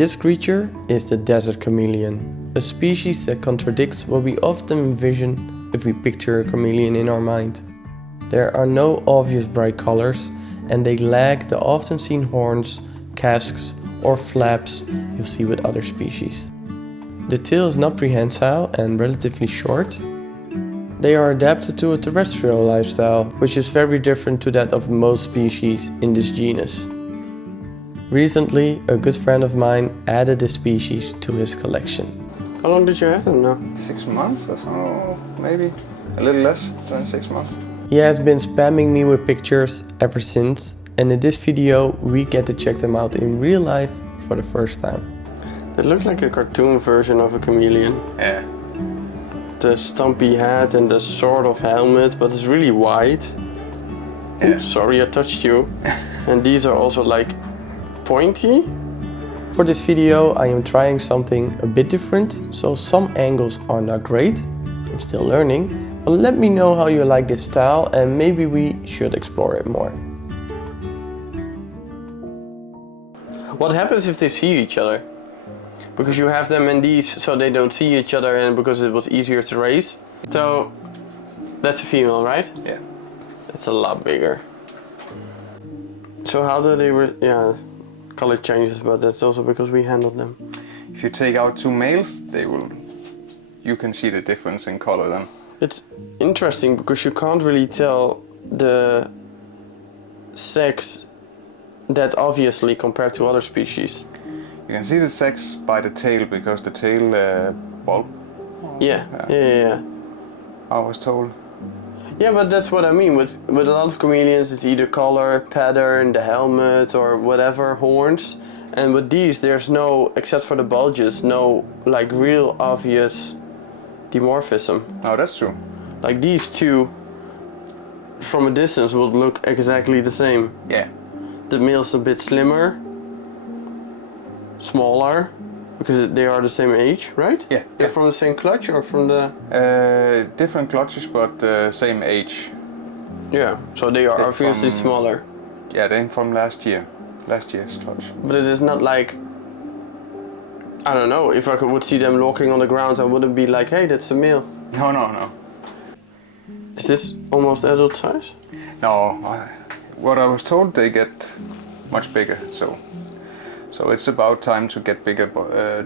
This creature is the desert chameleon, a species that contradicts what we often envision if we picture a chameleon in our mind. There are no obvious bright colors, and they lack the often seen horns, casques or flaps you'll see with other species. The tail is not prehensile and relatively short. They are adapted to a terrestrial lifestyle, which is very different to that of most species in this genus. Recently, a good friend of mine added this species to his collection. How long did you have them now? 6 months or so, maybe. A little less than 6 months. He has been spamming me with pictures ever since, and in this video we get to check them out in real life for the first time. They look like a cartoon version of a chameleon. Yeah. The stumpy hat and the sort of helmet, but it's really wide. Yeah. Ooh, sorry I touched you. And these are also like pointy. For this video I am trying something a bit different, so some angles are not great. I'm still learning, but let me know how you like this style and maybe we should explore it more. What happens if they see each other? Because you have them in these so they don't see each other and because it was easier to raise. So that's a female, right? Yeah. It's a lot bigger. So how do they, yeah, color changes, but that's also because we handled them. If you take out two males, you can see the difference in color then. It's interesting because you can't really tell the sex that obviously compared to other species. You can see the sex by the tail because the tail bulb. Yeah. I was told. Yeah, but that's what I mean. With a lot of chameleons, it's either color, pattern, the helmet, or whatever, horns. And with these, there's no, except for the bulges, no like real obvious dimorphism. No, that's true. Like these two, from a distance, would look exactly the same. Yeah. The male's a bit slimmer, smaller, because they are the same age, right? Yeah. They're from the same clutch or from the... Different clutches, but same age. Yeah, so they are obviously smaller. Yeah, they're from last year's clutch. But it is not like... I don't know, if I would see them walking on the ground, I wouldn't be like, hey, that's a male. No. Is this almost adult size? No, what I was told, they get much bigger, so it's about time to get bigger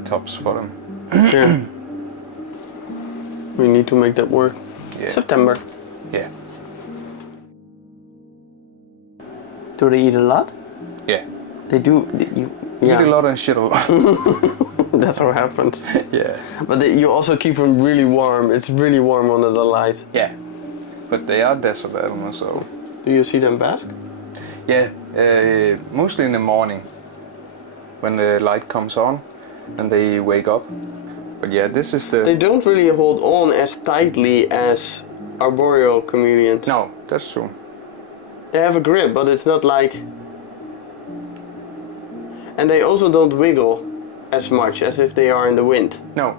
tops for them. Yeah. We need to make that work. Yeah. September. Yeah. Do they eat a lot? Yeah. They do. Eat a lot and shit a lot. That's what happens. Yeah. But you also keep them really warm. It's really warm under the light. Yeah. But they are desert animals, so... Do you see them bask? Yeah, mostly in the morning. When the light comes on and they wake up. But yeah, this is the... They don't really hold on as tightly as arboreal chameleons. No, that's true. They have a grip, but it's not like... And they also don't wiggle as much as if they are in the wind. No.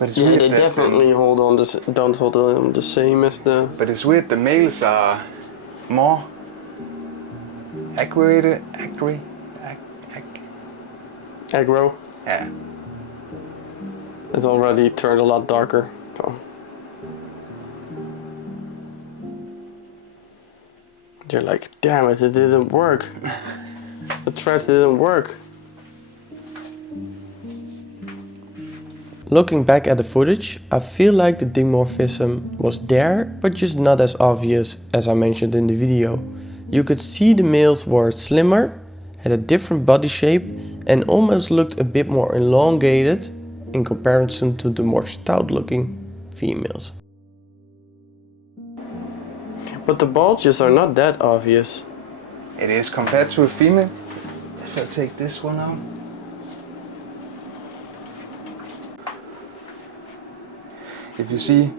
But it's yeah, weird they definitely hold on don't hold on the same as the... But it's weird, the males are more aggro. Yeah. It already turned a lot darker. So. You're like, damn it didn't work. The threads didn't work. Looking back at the footage, I feel like the dimorphism was there, but just not as obvious as I mentioned in the video. You could see the males were slimmer, had a different body shape and almost looked a bit more elongated in comparison to the more stout looking females. But the bulges are not that obvious. It is compared to a female. If I take this one out. If you see,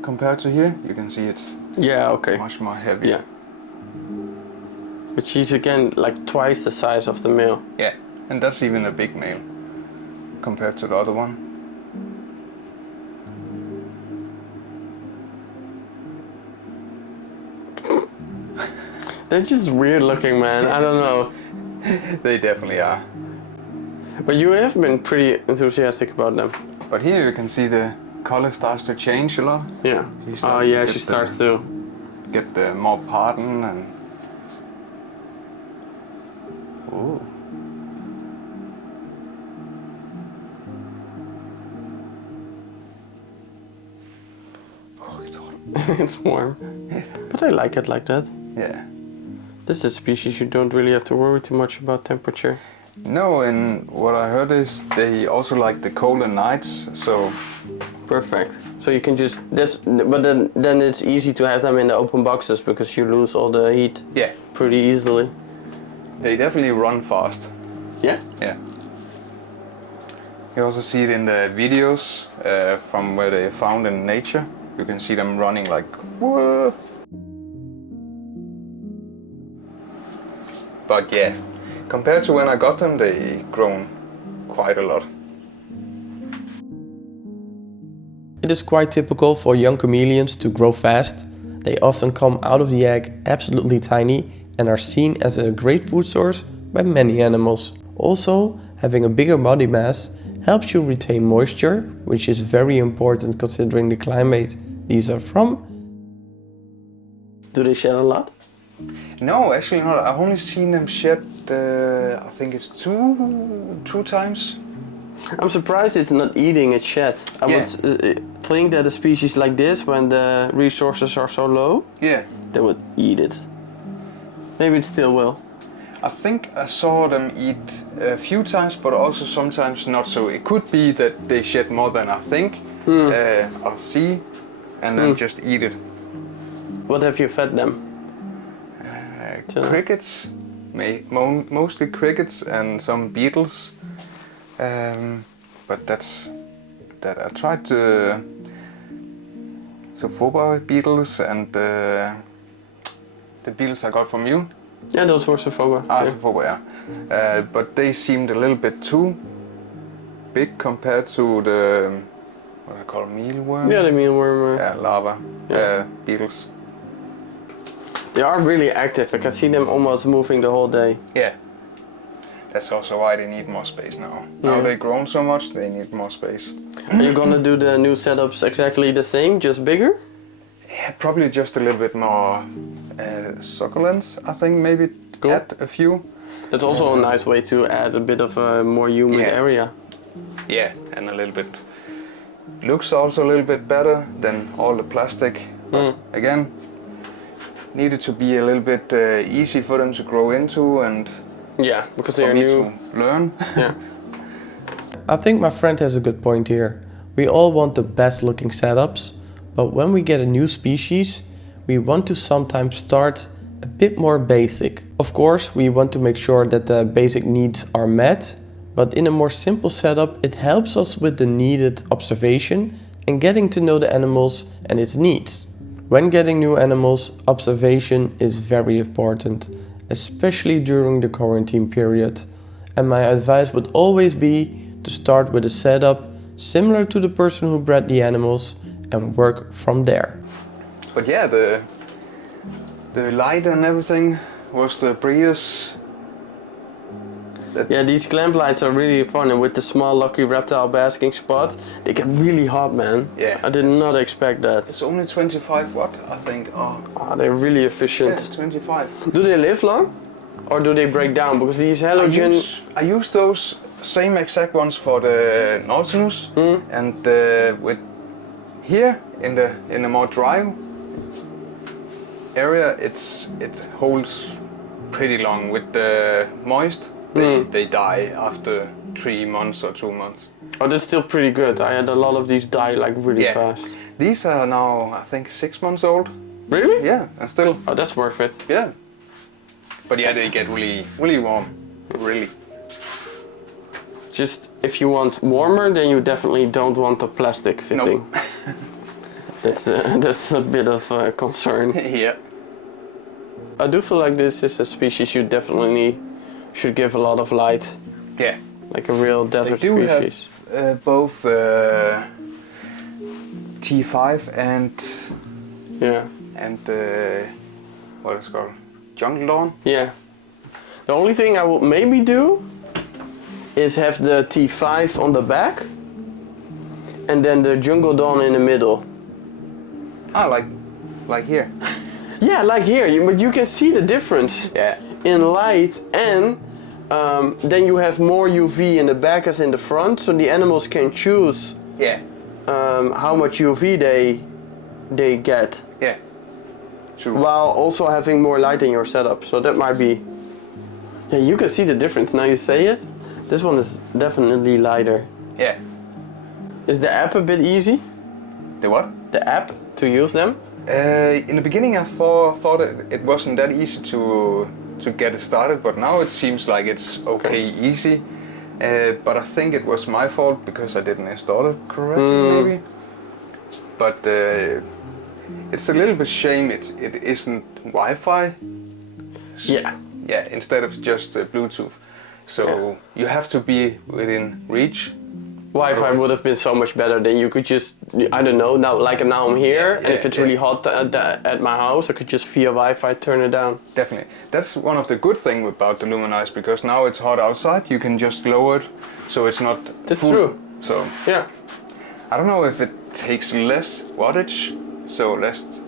compared to here, you can see it's much more heavy. Yeah. But she's again like twice the size of the male. Yeah, and that's even a big male compared to the other one. They're just weird looking, man. I don't know. They definitely are. But you have been pretty enthusiastic about them. But here you can see the color starts to change a lot. Yeah. Oh yeah, she starts to get the more pardon and. Ooh. Oh, it's hot. It's warm. Yeah. But I like it like that. Yeah. This is a species you don't really have to worry too much about temperature. No, and what I heard is they also like the colder nights, so. Perfect. So you can just but then it's easy to have them in the open boxes because you lose all the heat. Yeah. Pretty easily. They definitely run fast. Yeah. Yeah. You also see it in the videos from where they found in nature. You can see them running like whoa. But yeah, compared to when I got them, they grown quite a lot. It is quite typical for young chameleons to grow fast. They often come out of the egg absolutely tiny and are seen as a great food source by many animals. Also, having a bigger body mass helps you retain moisture, which is very important considering the climate these are from. Do they shed a lot? No, actually not. I've only seen them shed, I think it's two times. I'm surprised it's not eating its shed. I would think that a species like this, when the resources are so low, they would eat it. Maybe it still will. I think I saw them eat a few times, but also sometimes not so. It could be that they shed more than I think. I'll see, and then just eat it. What have you fed them? Crickets, mostly crickets and some beetles. But that's that. I tried to Sophobia beetles and the beetles I got from you. Yeah, those were Sophobia. Sophobia, yeah. But they seemed a little bit too big compared to the what I call mealworm. Yeah, the mealworm. Yeah, larva beetles. They are really active. I can see them almost moving the whole day. Yeah. That's also why they need more space now. Now they've grown so much, they need more space. Are you gonna do the new setups exactly the same, just bigger? Yeah, probably just a little bit more succulents. I think maybe add a few. That's also a nice way to add a bit of a more humid area. Yeah, and a little bit looks also a little bit better than all the plastic. But again, needed to be a little bit easy for them to grow into and. Yeah, because they are new. To learn. Yeah. I think my friend has a good point here. We all want the best looking setups, but when we get a new species, we want to sometimes start a bit more basic. Of course, we want to make sure that the basic needs are met, but in a more simple setup, it helps us with the needed observation and getting to know the animals and its needs. When getting new animals, observation is very important, especially during the quarantine period. And my advice would always be to start with a setup similar to the person who bred the animals and work from there. But yeah, the light and everything was the breeders. Yeah, these clamp lights are really fun, and with the small lucky reptile basking spot, they get really hot, man. Yeah. I did not expect that. It's only 25 watt, I think. Oh, they're really efficient. Yeah, 25. Do they live long? Or do they break down? Because these halogen... I use those same exact ones for the Nautilus, and with here in the more dry area, it holds pretty long. With the moist, they die after 3 months or 2 months. Oh, that's still pretty good. I had a lot of these die like really fast. These are now, I think, 6 months old. Really? Yeah, and still. Oh, that's worth it. Yeah. But yeah, they get really, really warm. Really. Just if you want warmer, then you definitely don't want a plastic fitting. Nope. That's a bit of a concern. Yeah. I do feel like this is a species you definitely should give a lot of light. Yeah. Like a real desert species. Have both T5 and what is it called? Jungle Dawn? Yeah. The only thing I would maybe do is have the T5 on the back, and then the jungle dawn in the middle. Ah, like here. Yeah, like here, but you can see the difference Yeah. in light, and then you have more UV in the back as in the front, so the animals can choose Yeah. how much UV they get, Yeah. True. while also having more light in your setup. So that might be. Yeah, you can see the difference now you say it. This one is definitely lighter. Yeah. Is the app a bit easy? The what? The app to use them? In the beginning, I thought it wasn't that easy to get it started, but now it seems like it's okay, easy. But I think it was my fault because I didn't install it correctly, maybe. But it's a little bit shame it isn't Wi-Fi. Yeah. Yeah, instead of just Bluetooth. So you have to be within reach. Wi-Fi would have been so much better. Then you could just, I don't know, now I'm here, and if it's really hot at my house, I could just via Wi-Fi turn it down. Definitely. That's one of the good things about the Luminize, because now it's hot outside, you can just lower it, so it's not That's full. true. So Yeah. I don't know if it takes less wattage, so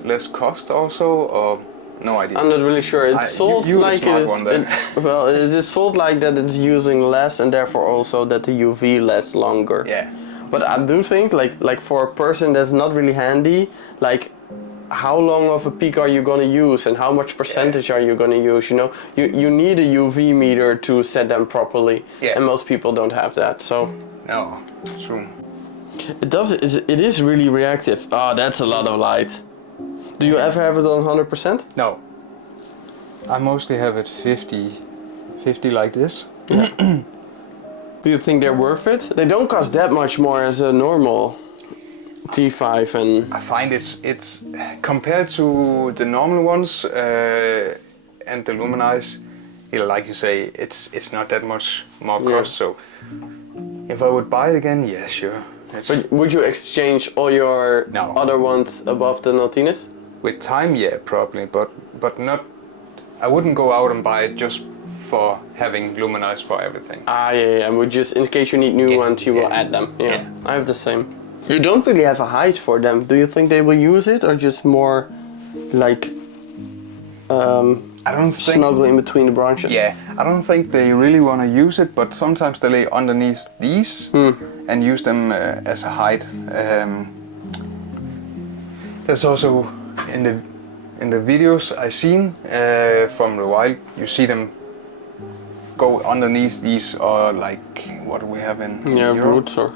less cost also, or no idea. I'm not really sure. It's sold you like the smart it one then. is. Well, it is sold like that it's using less, and therefore also that the UV lasts longer. Yeah. But I do think like for a person that's not really handy, like how long of a peak are you gonna use, and how much percentage are you gonna use? You know, you need a UV meter to set them properly, and most people don't have that. So No, true. it is really reactive. Oh, that's a lot of light. Do you ever have it on 100%? No. I mostly have it 50 like this. Do you think they're worth it? They don't cost that much more as a normal T5, and I find it's compared to the normal ones and the Luminize, like you say, it's not that much more cost. So if I would buy it again, yeah, sure. But would you exchange all your other ones above the Nautilus? With time, yeah, probably, but not. I wouldn't go out and buy it just for having Luminize for everything. Yeah. And just in case you need new ones, you will add them. Yeah, I have the same. You don't really have a height for them. Do you think they will use it, or just more like I don't think, snuggle in between the branches? Yeah, I don't think they really want to use it, but sometimes they lay underneath these and use them as a height. There's also in the videos I seen from the wild, you see them go underneath these, or like what do we have in Europe? Roots or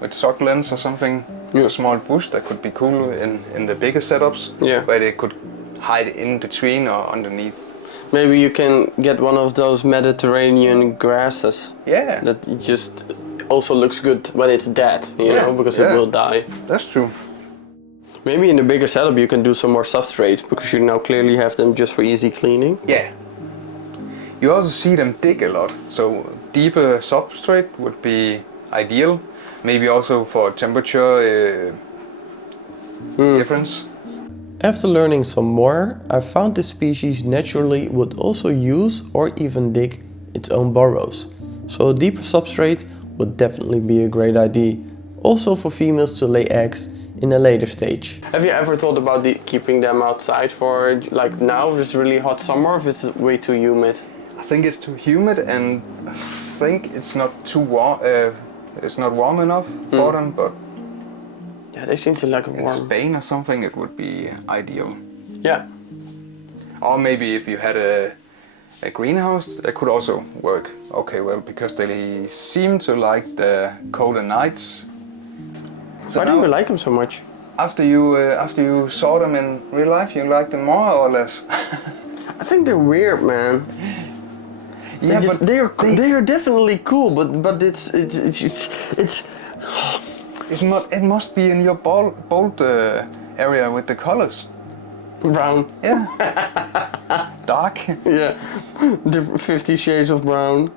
with succulents or something. A small bush that could be cool in the bigger setups, where they could hide in between or underneath. Maybe you can get one of those Mediterranean grasses. Yeah. That just also looks good when it's dead, you know, because it will die. That's true. Maybe in the bigger setup you can do some more substrate, because you now clearly have them just for easy cleaning. Yeah. You also see them dig a lot, so deeper substrate would be ideal. Maybe also for temperature difference. After learning some more, I found this species naturally would also use or even dig its own burrows. So a deeper substrate would definitely be a great idea. Also for females to lay eggs in a later stage. Have you ever thought about keeping them outside for like now, if it's really hot summer, or if it's way too humid? I think it's too humid, and I think it's not too warm. It's not warm enough for them, but yeah, they seem to like it warm. In Spain or something, it would be ideal. Yeah. Or maybe if you had a greenhouse, it could also work okay well, because they seem to like the colder nights. So why do you like them so much? After you saw them in real life, you like them more or less? I think they're weird, man. Yeah, but they are definitely cool, but it must be in your bold area with the colors. Brown. Yeah. Dark. Yeah. 50 shades of brown.